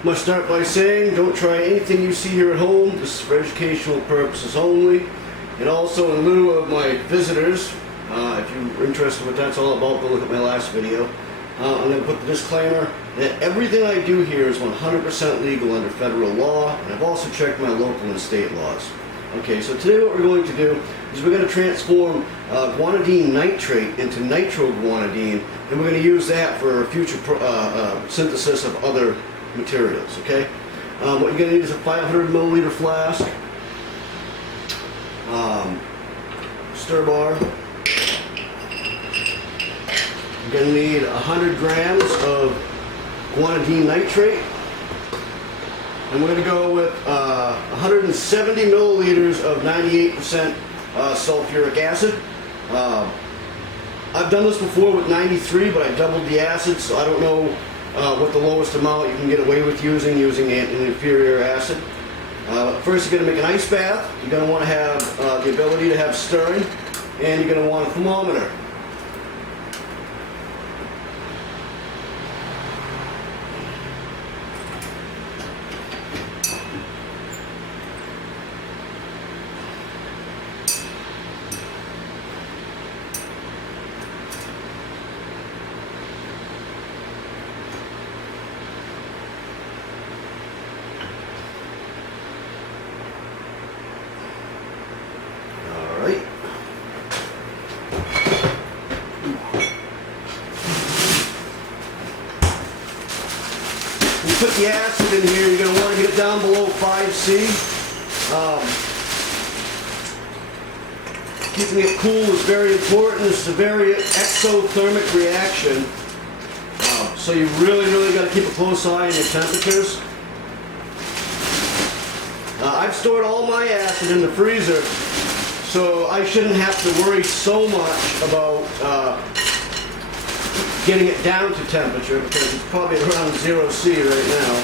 I must start by saying, don't try anything you see here at home. This is for educational purposes only. And also, in lieu of my visitors, if you're interested in what that's all about, go look at my last video. I'm going to put the disclaimer that everything I do here is 100% legal under federal law, and I've also checked my local and state laws. Okay, so today what we're going to do is we're going to transform guanidine nitrate into nitroguanidine, and we're going to use that for future synthesis of other materials, okay? What you're going to need is a 500 milliliter flask, stir bar. You're going to need 100 grams of guanidine nitrate, and we're going to go with 170 milliliters of 98% sulfuric acid. I've done this before with 93, but I doubled the acid, so I don't know what the lowest amount you can get away with using an inferior acid. First, you're going to make an ice bath. You're going to want to have the ability to have stirring, and you're going to want a thermometer. Put the acid in here, you're going to want to get it down below 5C. Keeping it cool is very important. This is a very exothermic reaction, so you really got to keep a close eye on your temperatures. I've stored all my acid in the freezer, so I shouldn't have to worry so much about getting it down to temperature, because it's probably around 0C right now.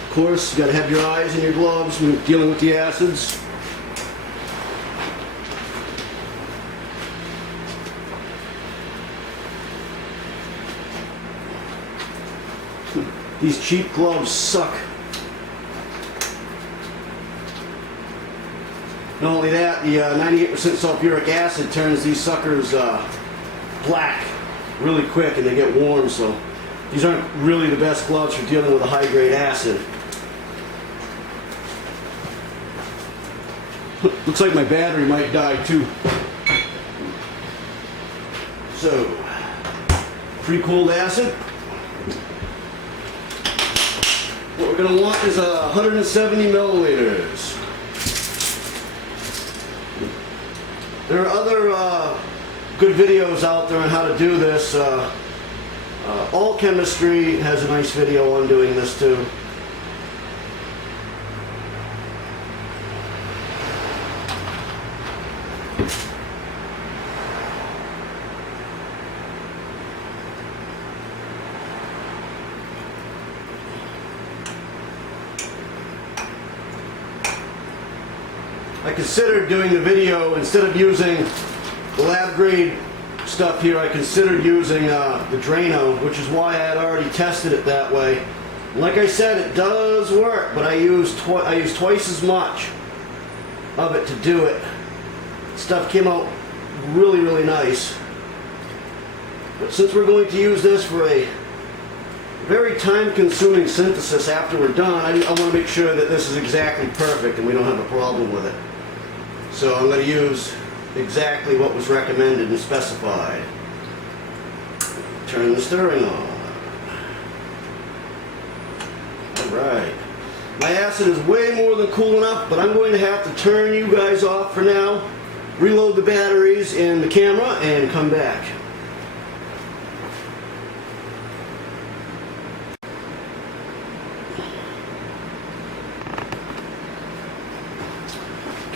Of course, you got to have your eyes and your gloves when dealing with the acids. These cheap gloves suck. Not only that, the 98% sulfuric acid turns these suckers black really quick, and they get warm, so these aren't really the best gloves for dealing with a high-grade acid. Looks like my battery might die too. So, pre-cooled acid. What we're going to want is 170 milliliters. There are other good videos out there on how to do this. All Chemistry has a nice video on doing this too. I considered doing the video, instead of using the lab grade stuff here, I considered using the Drano, which is why I had already tested it that way. Like I said, it does work, but I used twice as much of it to do it. Stuff came out really nice. But since we're going to use this for a very time-consuming synthesis after we're done, I want to make sure that this is exactly perfect and we don't have a problem with it. So I'm going to use exactly what was recommended and specified. Turn the stirring on. Alright. My acid is way more than cool enough, but I'm going to have to turn you guys off for now, reload the batteries in the camera, and come back.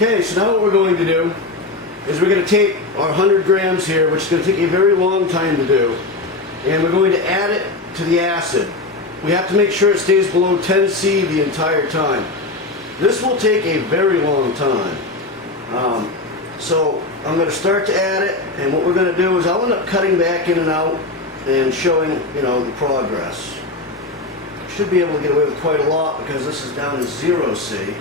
Okay, so now what we're going to do is we're going to take our 100 grams here, which is going to take a very long time to do, and we're going to add it to the acid. We have to make sure it stays below 10°C the entire time. This will take a very long time. So I'm going to start to add it, and what we're going to do is I'll end up cutting back in and out and showing, the progress. Should be able to get away with quite a lot because this is down to 0°C.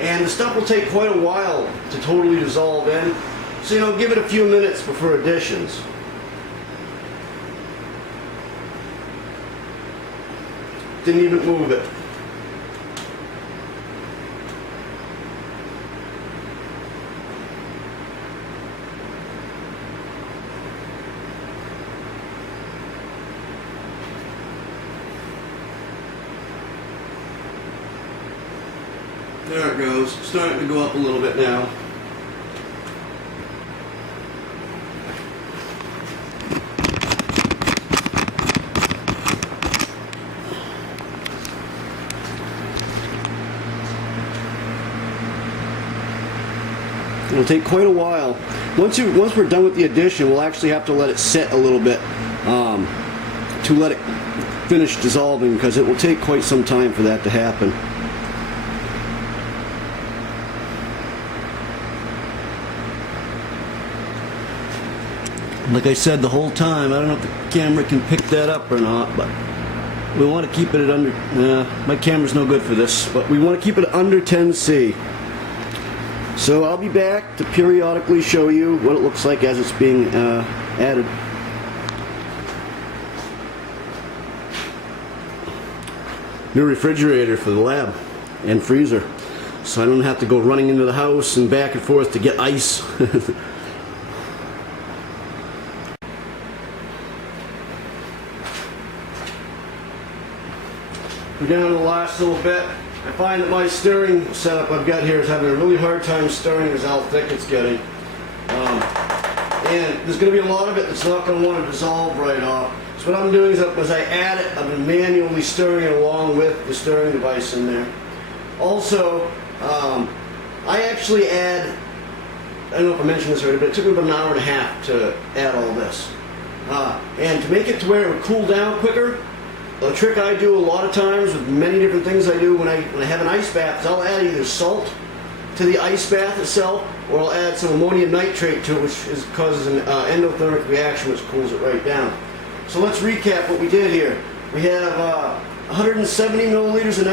And the stuff will take quite a while to totally dissolve in. So, give it a few minutes before additions. Didn't even move it. There it goes. Starting to go up a little bit now. It'll take quite a while. Once we're done with the addition, we'll actually have to let it sit a little bit to let it finish dissolving, because it will take quite some time for that to happen. Like I said the whole time, I don't know if the camera can pick that up or not, but we want to keep it at under, my camera's no good for this, but we want to keep it under 10°C. So I'll be back to periodically show you what it looks like as it's being added. New refrigerator for the lab and freezer, so I don't have to go running into the house and back and forth to get ice. We're down to the last little bit. I find that my stirring setup I've got here is having a really hard time stirring as how thick it's getting. And there's going to be a lot of it that's not going to want to dissolve right off. So what I'm doing is as I add it, I've been manually stirring it along with the stirring device in there. Also, I actually add, I don't know if I mentioned this already, but it took me about an hour and a half to add all this. And to make it to where it would cool down quicker, a trick I do a lot of times with many different things I do when I have an ice bath is I'll add either salt to the ice bath itself, or I'll add some ammonium nitrate to it, which causes an endothermic reaction which cools it right down. So let's recap what we did here. We have 170 milliliters of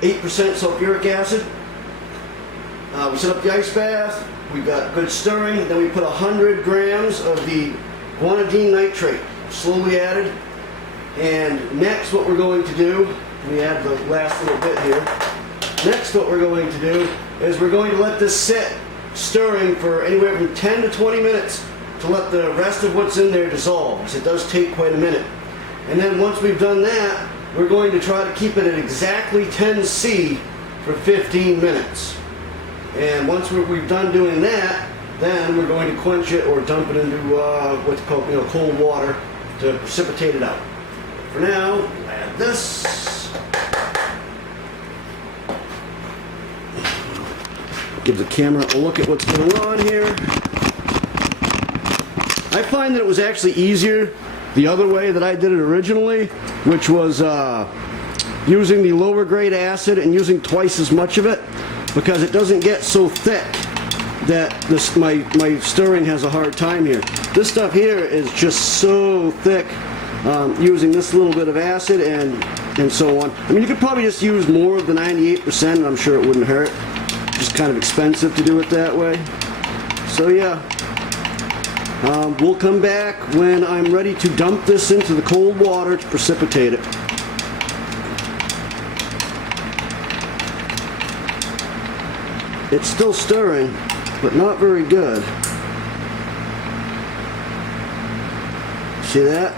98% sulfuric acid. We set up the ice bath, we got good stirring, then we put 100 grams of the guanidine nitrate, slowly added. And next what we're going to do, we add the last little bit here. Next what we're going to do is we're going to let this sit stirring for anywhere from 10 to 20 minutes to let the rest of what's in there dissolve, because it does take quite a minute. And then once we've done that, we're going to try to keep it at exactly 10°C for 15 minutes. And once we've done doing that, then we're going to quench it or dump it into what's called cold water to precipitate it out. For now, we'll add this. Give the camera a look at what's going on here. I find that it was actually easier the other way that I did it originally, which was using the lower grade acid and using twice as much of it, because it doesn't get so thick that my stirring has a hard time here. This stuff here is just so thick. Using this little bit of acid and so on. I mean, you could probably just use more of the 98%, and I'm sure it wouldn't hurt. Just kind of expensive to do it that way. So yeah, we'll come back when I'm ready to dump this into the cold water to precipitate it. It's still stirring, but not very good. See that?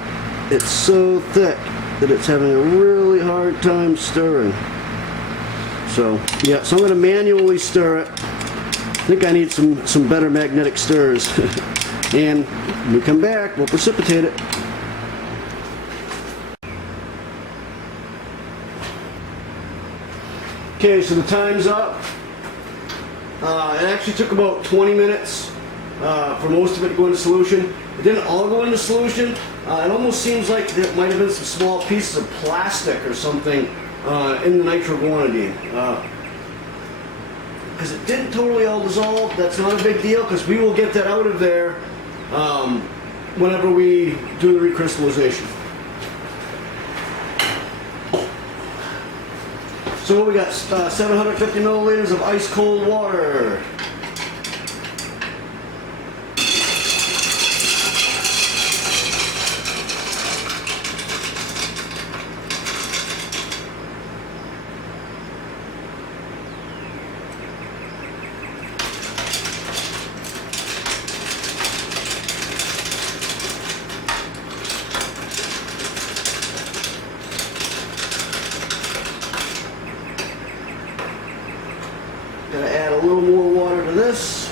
It's so thick that it's having a really hard time stirring. So, yeah, so I'm going to manually stir it. I think I need some better magnetic stirs. And when we come back, we'll precipitate it. Okay, so the time's up. It actually took about 20 minutes for most of it to go into solution. It didn't all go into solution. It almost seems like there might have been some small pieces of plastic or something in the nitroguanidine. Because it didn't totally all dissolve. That's not a big deal because we will get that out of there whenever we do the recrystallization. So we got 750 milliliters of ice cold water. Gonna add a little more water to this.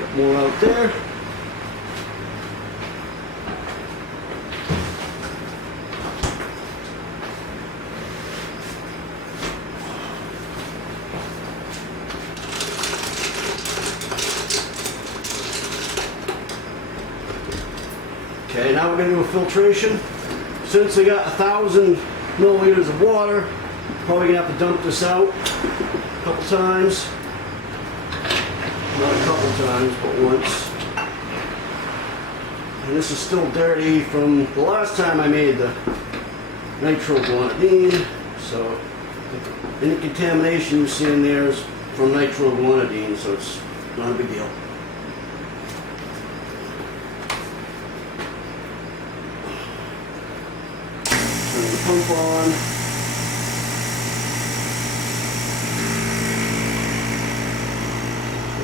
Got more out there. Okay, now we're going to do a filtration. Since we got 1,000 milliliters of water, probably going to have to dump this out a couple times. Not a couple times, but once. And this is still dirty from the last time I made the nitroguanidine. So any contamination you see in there is from nitroguanidine, so it's not a big deal. Pump on.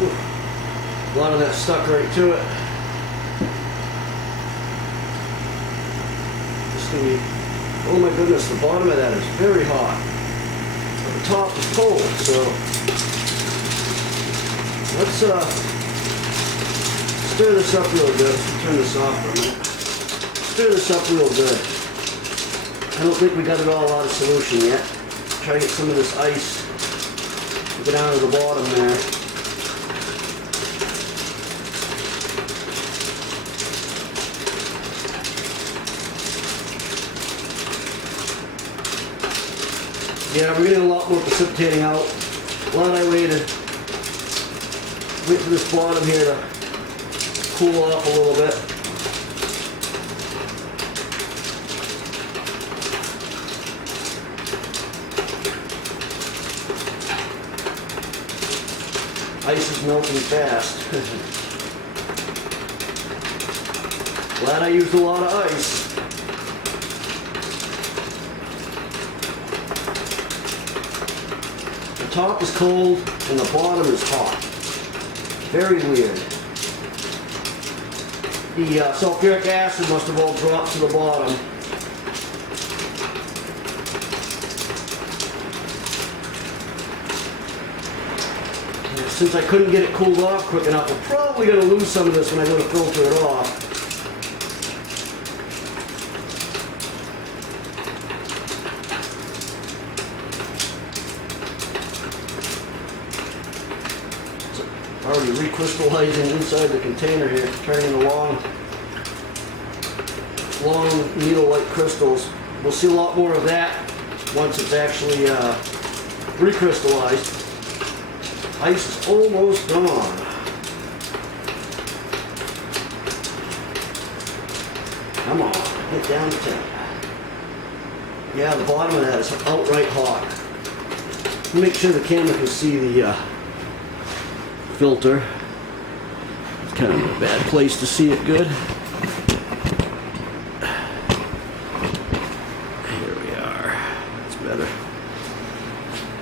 Ooh, a lot of that stuck right to it. Just gonna be, oh my goodness, the bottom of that is very hot. But the top is cold, so let's stir this up real good. Turn this off for a minute. Stir this up real good. I don't think we got it all out of solution yet. Try to get some of this ice to go down to the bottom there. Yeah, we're getting a lot more precipitating out. Glad I waited. Wait for this bottom here to cool off a little bit. Ice is melting fast. Glad I used a lot of ice. The top is cold and the bottom is hot. Very weird. The sulfuric acid must have all dropped to the bottom. Since I couldn't get it cooled off quick enough, I'm probably going to lose some of this when I go to filter it off. It's already recrystallizing inside the container here, turning the long needle-like crystals. We'll see a lot more of that once it's actually recrystallized. Ice is almost gone. Come on, get down to 10. Yeah, the bottom of that is outright hot. Make sure the camera can see the filter. It's kind of a bad place to see it good. Here we are. It's better.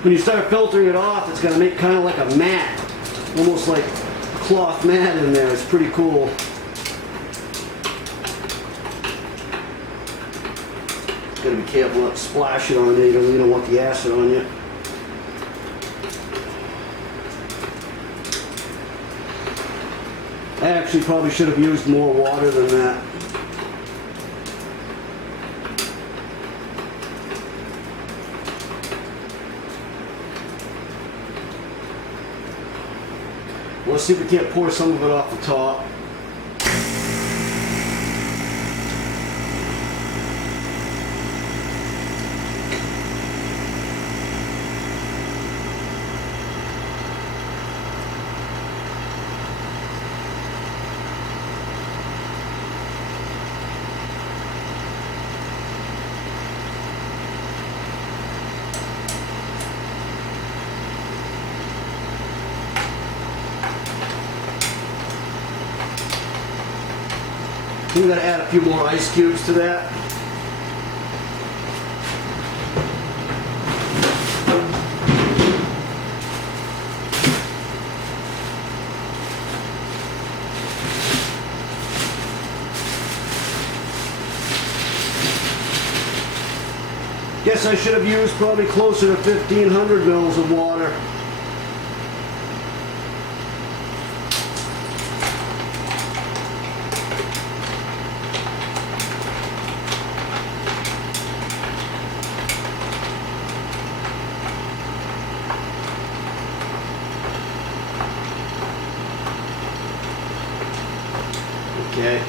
When you start filtering it off, it's going to make kind of like a mat. Almost like a cloth mat in there. It's pretty cool. Got to be careful not to splash it on you. You don't want the acid on you. actually probably should have used more water than that. Let's see if we can't pour some of it off the top. We're going to add a few more ice cubes to that. Guess I should have used probably closer to 1,500 mils of water. Okay.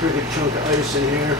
Pretty good chunk of ice in here.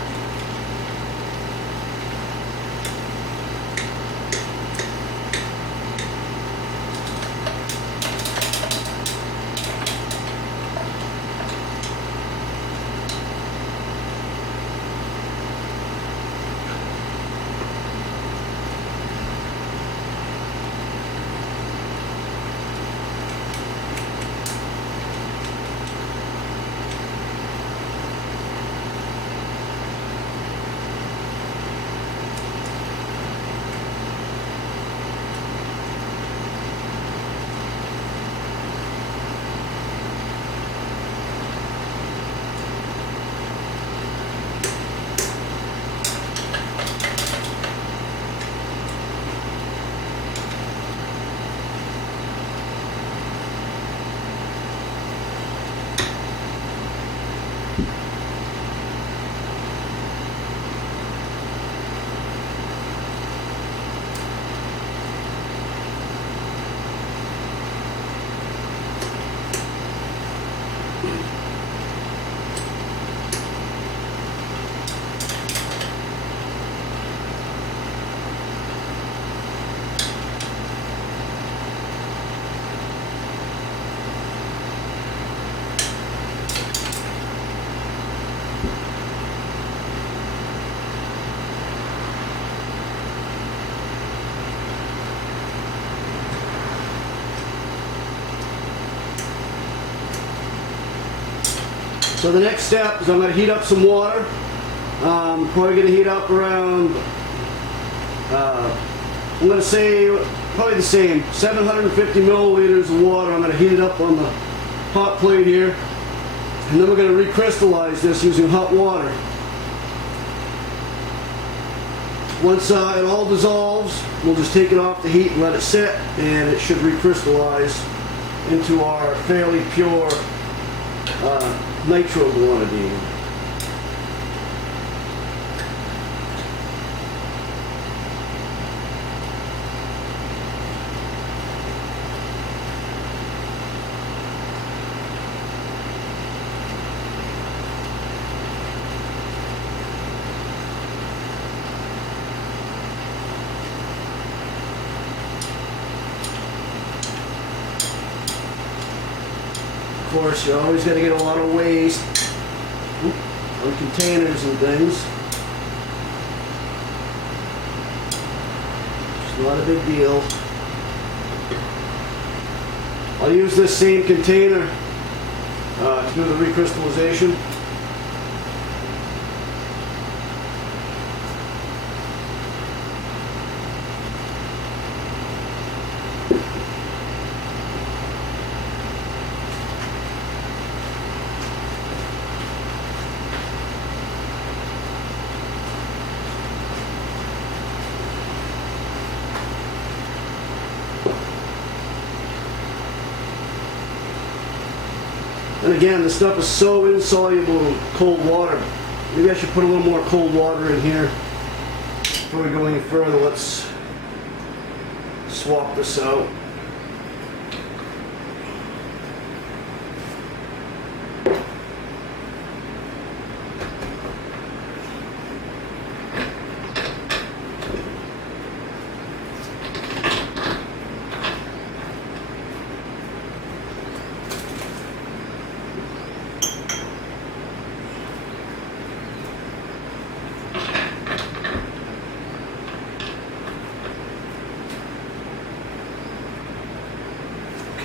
So the next step is I'm going to heat up some water. Probably going to heat up around, I'm going to say probably the same, 750 milliliters of water. I'm going to heat it up on the hot plate here. And then we're going to recrystallize this using hot water. Once it all dissolves, we'll just take it off the heat and let it sit, and it should recrystallize into our fairly pure nitroguanidine. course, you're always going to get a lot of waste on containers and things. It's not a big deal. I'll use this same container to do the recrystallization. And again, the stuff is so insoluble in cold water. Maybe I should put a little more cold water in here before we go any further. Let's swap this out.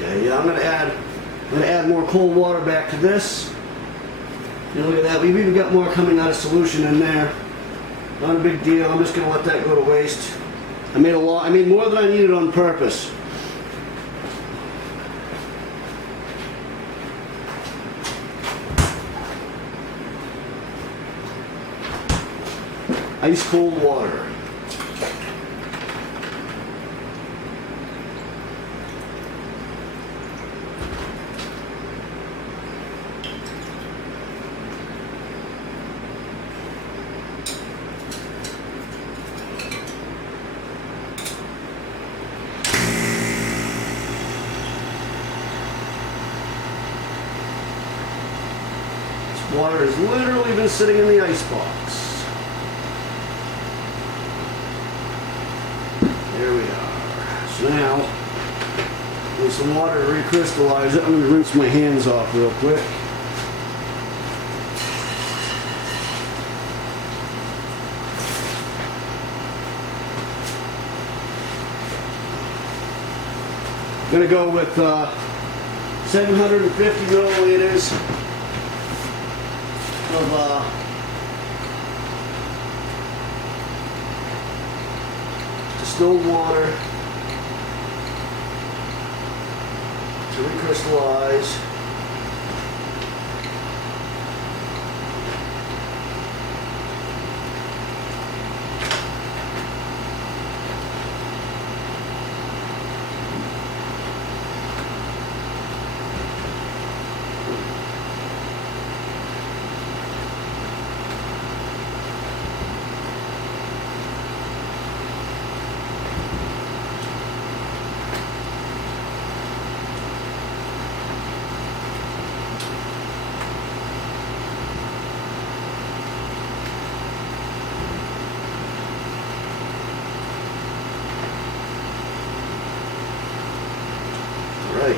Okay, yeah, I'm gonna add more cold water back to this. And look at that, we've even got more coming out of solution in there. Not a big deal, I'm just gonna let that go to waste. I made more than I needed on purpose. Ice cold water. Water has literally been sitting in the ice box. There we are. So now, with some water to recrystallize it, I'm going to rinse my hands off real quick. I'm going to go with 750 milliliters of distilled water to recrystallize. Right.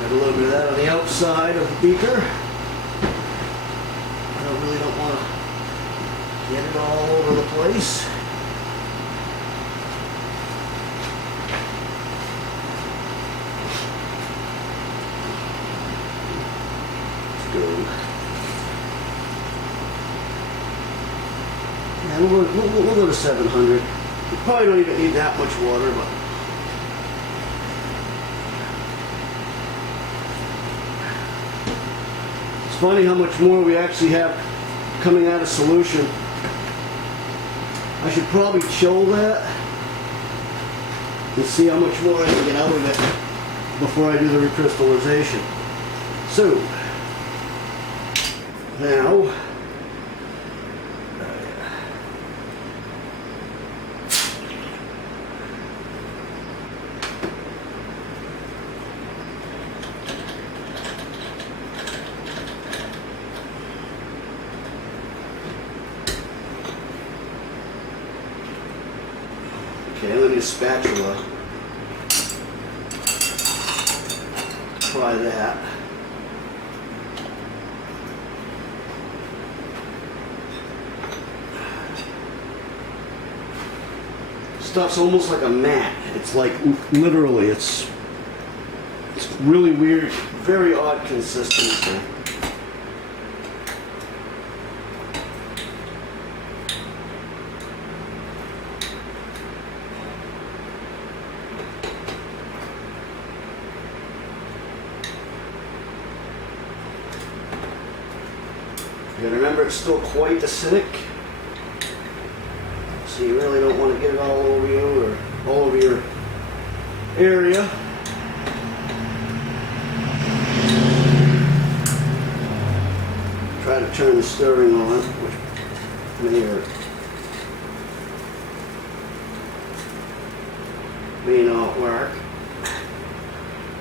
Got a little bit of that on the outside of the beaker. I really don't want to get it all over the place. Let's go. Yeah, we'll go to 700. We probably don't even need that much water, but funny how much more we actually have coming out of solution. I should probably chill that and see how much more I can get out of it before I do the recrystallization. So, now, okay, let me spatula. Try verify that. Stuff's almost like a mat. It's like literally, it's really weird, very odd consistency. You gotta remember, it's still quite acidic, so you really don't want to get it all over you or all over your area. Try to turn the stirring on, which may not work.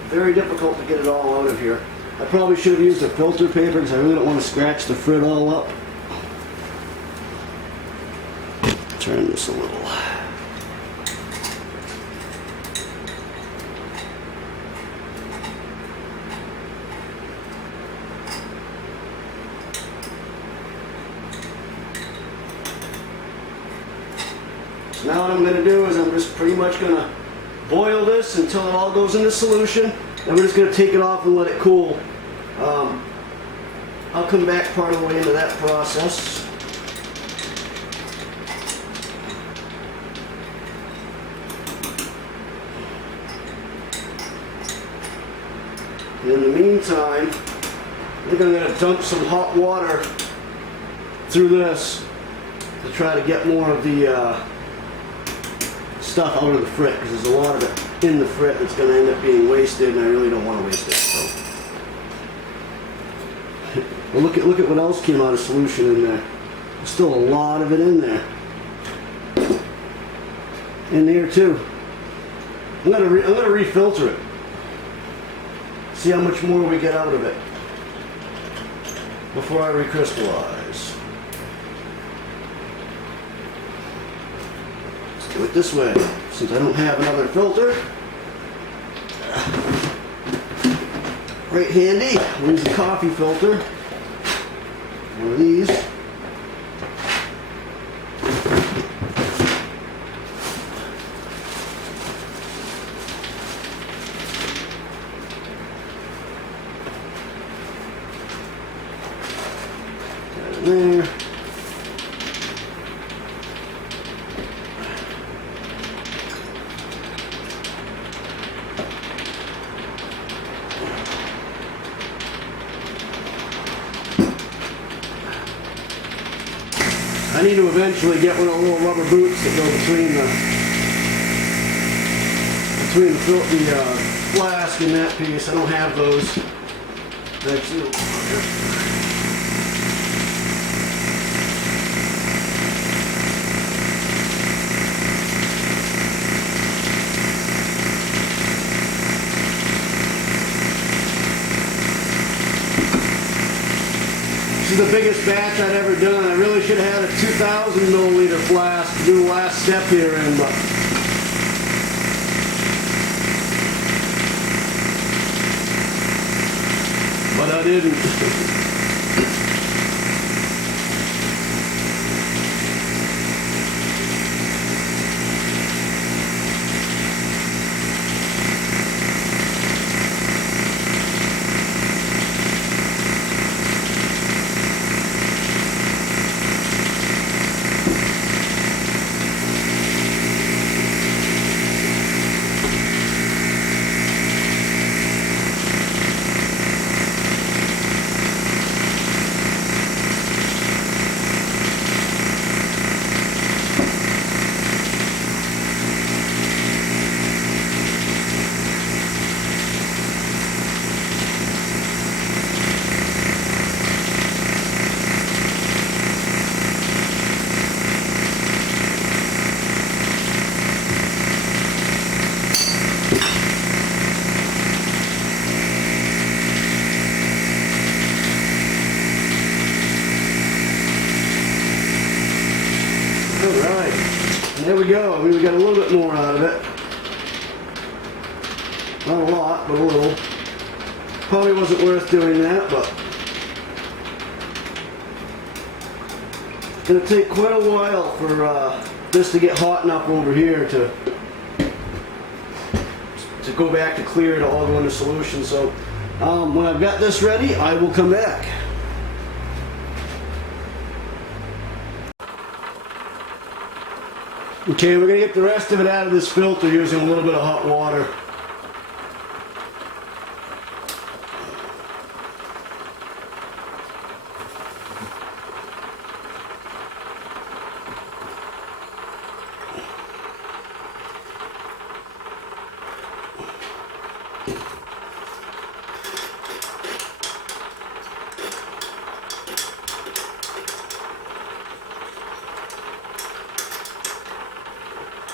Very difficult to get it all out of here. I probably should have used a filter paper because I really don't want to scratch the frit all up. Turn this a little. So now what I'm going to do is I'm just pretty much going to boil this until it all goes into solution. Then we're just going to take it off and let it cool. I'll come back part of the way into that process. In the meantime, I think I'm going to dump some hot water through this to try to get more of the stuff out of the frit, because there's a lot of it in the frit that's going to end up being wasted, and I really don't want to waste it. So. Well, look at what else came out of solution in there. There's still a lot of it in there. In there too. I'm gonna refilter it. See how much more we get out of it before I recrystallize. Let's do it this way, since I don't have another filter. Right handy. We'll use a coffee filter. One of these. Got it there. I need to eventually get one of the little rubber boots that go between the flask and that piece. I don't have those. That's it. This is the biggest batch I'd ever done. I really should have had a 2,000 milliliter flask to do the last step here in, but I didn't. Alright, there we go. I mean, we got a little bit more out of it. Not a lot, but a little. Probably wasn't worth doing that, but it's going to take quite a while for this to get hot enough over here to go back to clear to all go into solution. So when I've got this ready, I will come back. Okay, we're going to get the rest of it out of this filter using a little bit of hot water.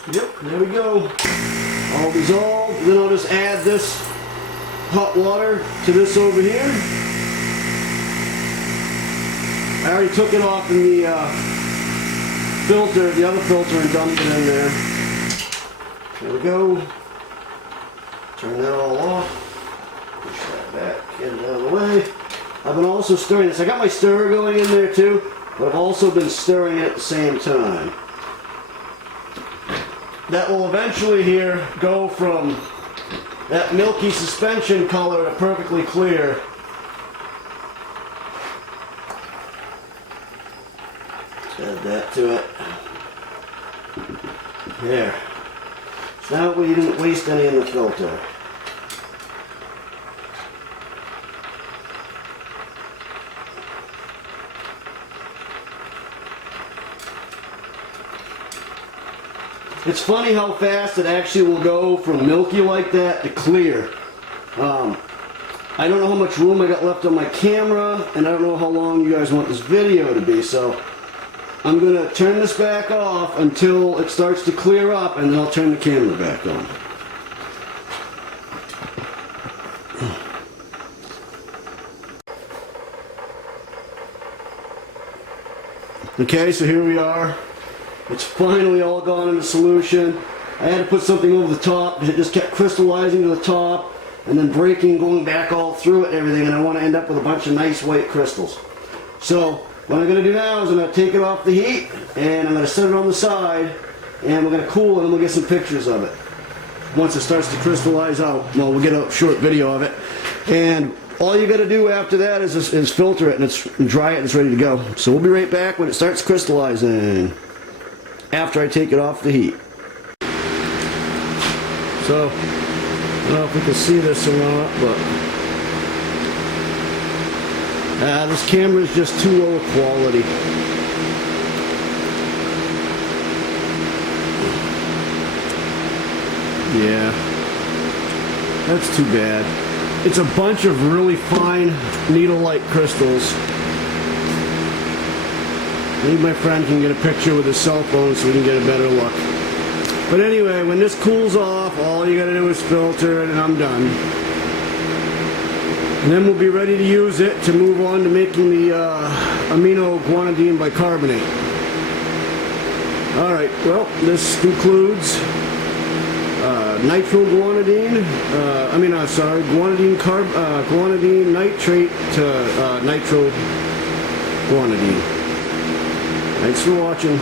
Yep, there we go. All dissolved. Then I'll just add this hot water to this over here. I already took it off in the filter, the other filter, and dumped it in there. There we go. Turn that all off. Push that back, get it out of the way. I've been also stirring this. I got my stirrer going in there too, but I've also been stirring it at the same time. That will eventually here go from that milky suspension color to perfectly clear. Let's add that to it. There. So now we didn't waste any in the filter. It's funny how fast it actually will go from milky like that to clear. I don't know how much room I got left on my camera, and I don't know how long you guys want this video to be, so I'm going to turn this back off until it starts to clear up, and then I'll turn the camera back on. Okay, so here we are. It's finally all gone into solution. I had to put something over the top because it just kept crystallizing to the top and then breaking, going back all through it and everything, and I want to end up with a bunch of nice white crystals. So what I'm going to do now is I'm going to take it off the heat and I'm going to set it on the side and we're going to cool it and we'll get some pictures of it. Once it starts to crystallize out, well, we'll get a short video of it. And all you got to do after that is filter it and dry it and it's ready to go. So we'll be right back when it starts crystallizing, after I take it off the heat. So, I don't know if we can see this or not, but this camera is just too low quality. Yeah, that's too bad. It's a bunch of really fine needle-like crystals. Maybe my friend can get a picture with his cell phone so we can get a better look. But anyway, when this cools off, all you gotta do is filter it and I'm done. And then we'll be ready to use it to move on to making the amino-guanidine bicarbonate. Alright, well, this concludes nitroguanidine, guanidine nitrate to nitroguanidine. Thanks for watching.